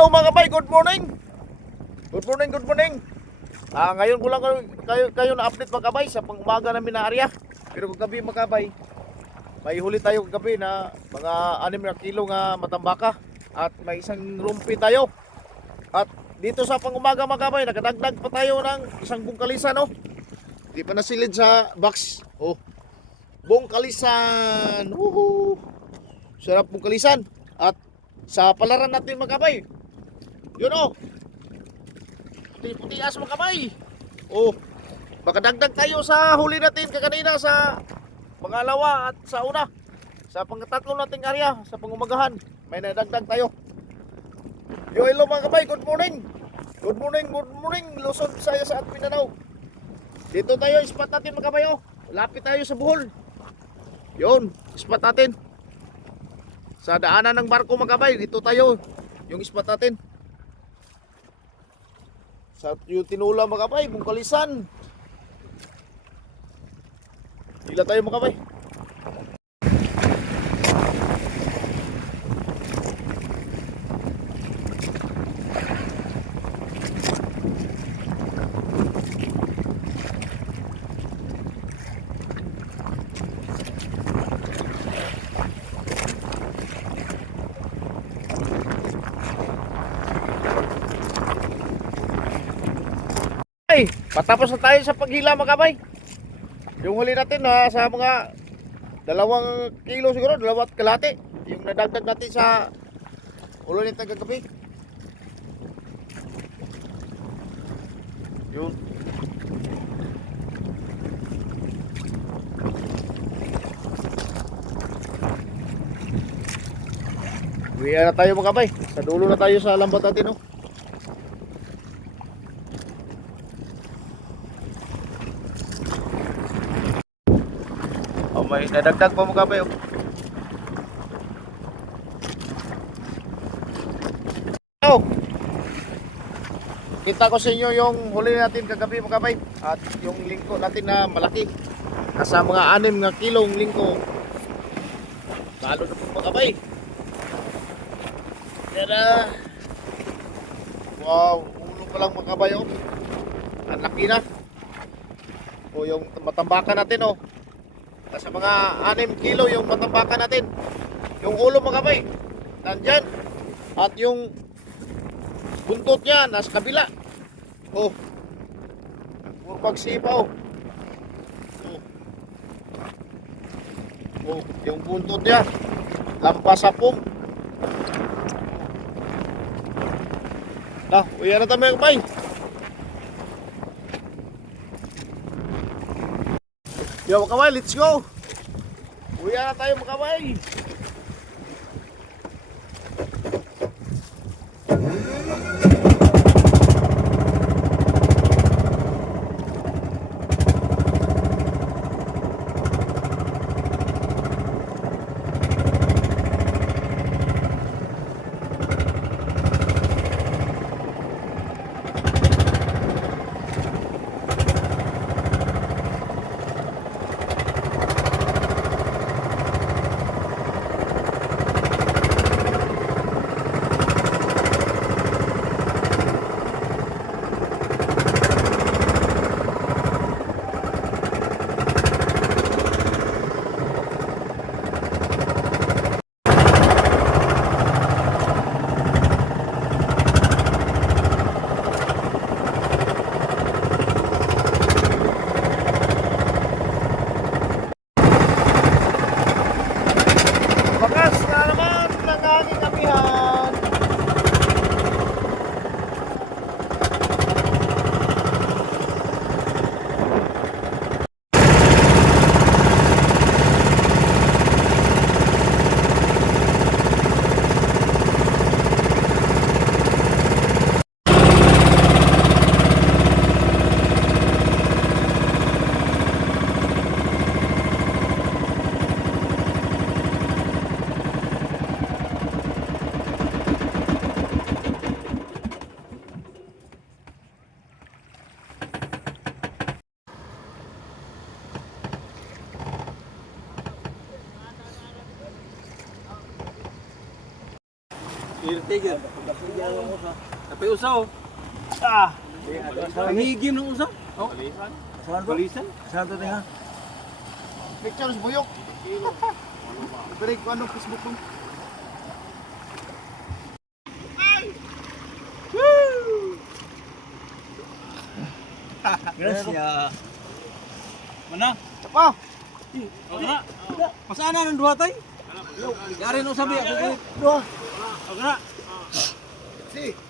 hello mga kabay, good morning. Good morning, good morning. Ngayon ko lang kayo na-update mga kabay sa pang-umaga namin na area. Pero kung gabi mga kabay, may huli tayo kagabi na mga 6 na kilo nga matambaka. At may isang rumpi tayo. At dito sa pang-umaga mga kabay, nakadagdag pa tayo ng isang bungkalisan, no? Di pa nasilid sa box. Oh, bungkalisan. Woohoo! Sarap bungkalisan. At sa palaran natin mga kabay, yun oh, puti-putias mga kabay. Oh, makadagdag tayo sa huli natin kaganina sa pangalawa at sa una. Sa pangtatlo nating area, sa pangumagahan, may nadagdag tayo. Yo, hello mga kabay, good morning. Good morning, good morning, Luzon, Visayas at Mindanao. Dito tayo, spot natin mga kabay, oh. Lapit tayo sa Bohol. Yun, spot natin. Sa daanan ng barko mga kabay, dito tayo, yung spot natin. Sa yung tinula mga kabay, bungkalisan. Hila tayo mga kabay. Ay, patapos na tayo sa paghila mga kabay. Yung huli natin sa mga 2 kilo siguro, 2 kalahati. Yung nadagdag natin sa ulo nito kagabi. Yun. Uwi na tayo mga kabay. Sa dulo na tayo sa lambat natin, no? Oh, may nadagdag pa mga kabay, oh. Oh, kita ko sa inyo yung huli natin kagabi mga kabay. At yung lingko natin na malaki. Nasa mga 6 na kilong lingko. Lalo na po mga kabay. Tara. Wow, ulo pa lang mga kabay, oh. Ang laki na. O yung matambakan natin, oh. Nasa mga 6 kilo yung matambakan natin. Yung ulo mga kabay, nandyan. At yung buntot niya nasa kabila. Oh, puro pagsipa, oh. Oh, yung buntot niya lampas sa pum. Uwi na tayo mga kabay. Yo mga kabay, let's go. Uwi na tayo mga kabay. Irte yun. Tapi usaw. Ah. Pangigim ng usaw. Oh. Balisan. Saan to tinga? Picture sa buyok. Break ko anong Facebook mo. Gracias. Mana? Apa? Okay na. Pasaan na ng duha tay? Yari no sabi ako. Duha. Okay na. Si.